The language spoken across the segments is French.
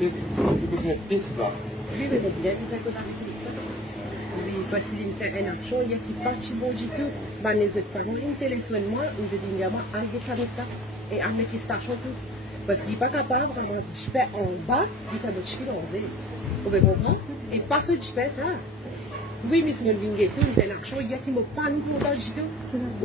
Tu peux mettre 10 là. Oui, mais bien, vous êtes avec ça. Oui, parce qu'il me fait un action, il y a qui part chez bon du tout. Ben, les autres parents, ils me téléphonent moi, ils me disent, moi, enlevez ça. Et enlevez qui station tout. Parce qu'il n'est pas capable, vraiment, si je fais en bas, il fait votre cheville dans les. Vous comprenez? Et pas ce que je fais ça. Oui, mais c'est une vingue tout, il fait l'action, il y a qui me panne pour dans le tout.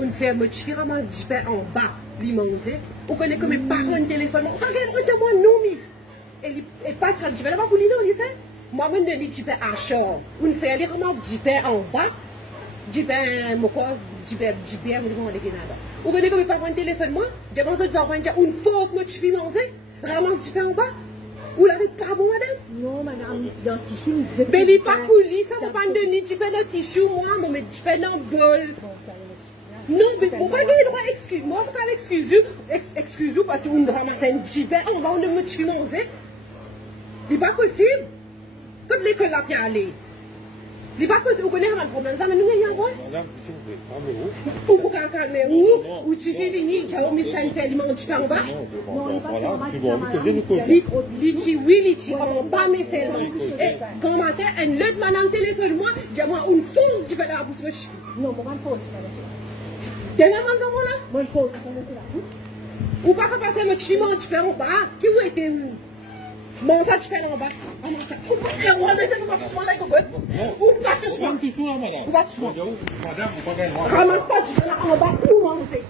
On fait votre cheville, ramasse, je fais en bas, l'immense. On connaît comme mes parents téléphone. On regarde, moi, non, miss. Et pas quand je vais là-bas pour l'île, on dit ça. Moi, je me dis, je fais un char. On fait aller ramasser, je fais en bas. Je fais, mon corps, je fais, on connaît comme mes parents téléphone, moi. J'ai pensé que une force, moi, je suis manger. Ramasse, je fais en bas. Vous l'avez pas bon, madame? Non, madame, dans le tissu, mais il n'est pas couli, ça va pas me donner, tu fais dans le tissu, moi, mais tu fais dans le bol. Non, mais pour pas le droit, excuse-moi, pour pas excuse-vous, parce que vous me ramassez un jibet, on va, on ne me tue manger. Il n'est pas possible. Toute l'école là, puis aller. Il n'est pas possible, vous connaissez un problème, ça, mais nous, il y a un vrai. Madame, s'il vous plaît, calmez-vous. Ou pour calmer où, ou tu fais venir, tu as mis ça tellement, tu fais en bas. Non, voilà, c'est bon, vous posez le côté. Litchi, oui, litchi, en bas, mais seulement. Et quand matin, un autre madame téléphone, moi, dis-moi, une fausse, je vais dans la bouche, moi, je suis. Non, moi, je pose. Dernièrement, dans mon là? Moi, je pose. Ou pas capable de me tuer, tu fais en bas. Qui où était où? Mon ça, tu fais en bas. Comment ça? Ou pas faire, on va mettre ça, on va faire ou pas tout ça. Madame, tout ça, madame. Ou pas tout ça. Madame, vous pas gagner. Ramasse pas, tu fais en bas, ou manger.